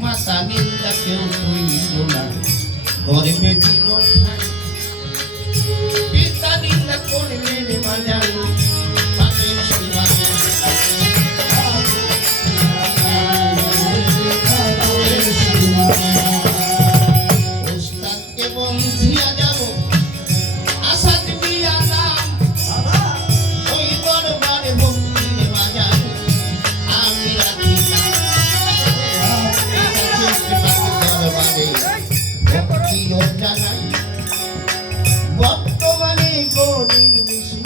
মাতা নিন্দা কেউ কইল না গরিবে দিল পিতা নিন্দা করলে রে বাজান পাপের সীমা ওস্তাদকে বন্ধিয়া যাব আসাদ মিয়া নাম ওই দরবারে ভক্তি রে বাজান আমি রাখি দরবারে ভক্তিও জানাই বর্তমানে গরি মিশি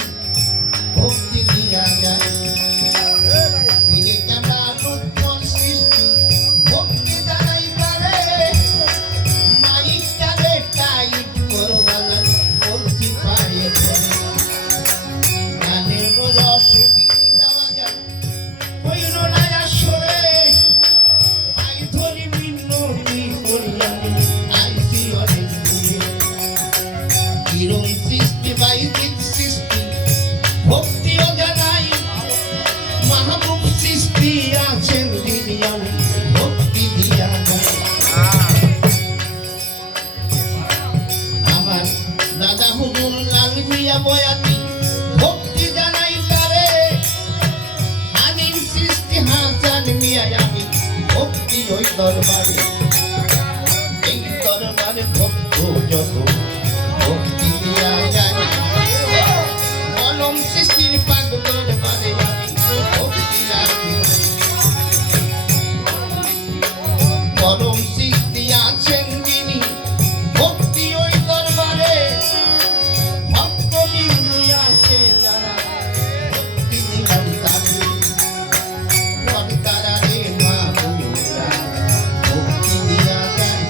ভক্তি দিয়া যায় পীরে কেমরা নূতন সৃষ্টি ভক্তি জানাই পারে মাইকটারে টাইট করো বাজান বলছি পারে গানের বলে অসুবিধা বাজান কইল না আসরে আই ধরি মিন্নতি করিয়া আইসি অনেক দূরে কিরম সৃষ্টি বাইজিক সৃষ্টি ভক্তিও জানাই মাহবুব সৃষ্টি আছেন দিদি আমি ভক্তি দিয়া যাই আমার দাদা হুজুর লাল মিয়া বয়াতি ভক্তি জানাই তারে হানিম সৃষ্টি হাসান মিয়া আমি ভক্তি ওই দরবারে এই দরবারে ভক্ত যত ভক্তি দিয়া যায় কলম সৃষ্টির পাক দরবারে আমি ভক্তি রাখি কলম সৃষ্টি আছেন যিনি ভক্তি ওই দরবারে ভক্ত বিন্দু আসে যারা ভক্তি দিলাম তাকে তারা রে মা বোনেরা ভক্তি দিয়া যায়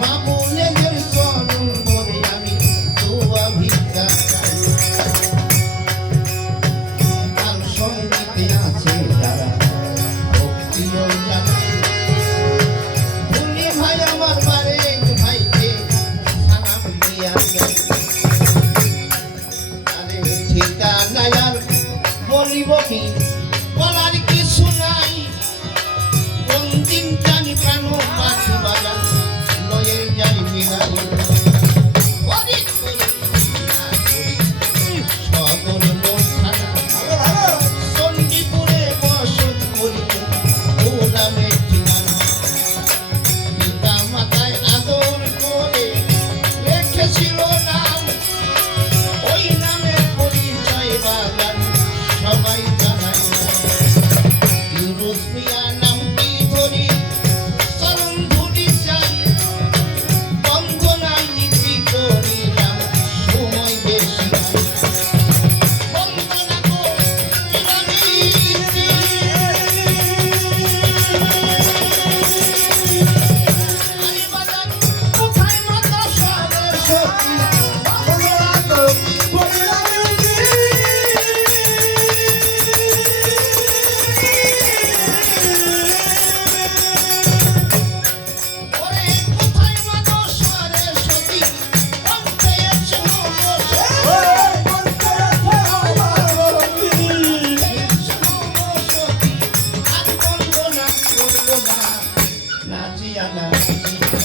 মা বোনেদের স্মরণ করে আমি দোয়া ভিক্ষা চাই তার সঙ্গীতে আছে যারা ভক্তিও জানায় ভুলি ভাই আমার বারেক ভাইকে সালাম দিয়া যায় আরে ঠিকানা আর বলিব কি বলার কিছু নাই কোন দিন জানি প্রাণ পাখি বাজান লয়ে যাই বিনাই সদর থানা চণ্ডীপুরে বসত করি ও নামে ঠিকানা পিতা মাতায় আদর করে রেখেছিল নাম ওই নামে পরিচয় বাজান সবাই জানাই ইউরোপ মিয়া নামটি ধরি চরণ ধরি চাই বন্ধনায় নীতি করিলাম সময় বেশি নাই বন্দনা গো বিরানীতি আরে বাজান কোথায় মাতা সরস্বতী বন্দনা গো ওরে কোথায় মাতা সরস্বতী বন্দে আছে সরস্বতী আর বন্দনা করবো না নাচিয়া নাচি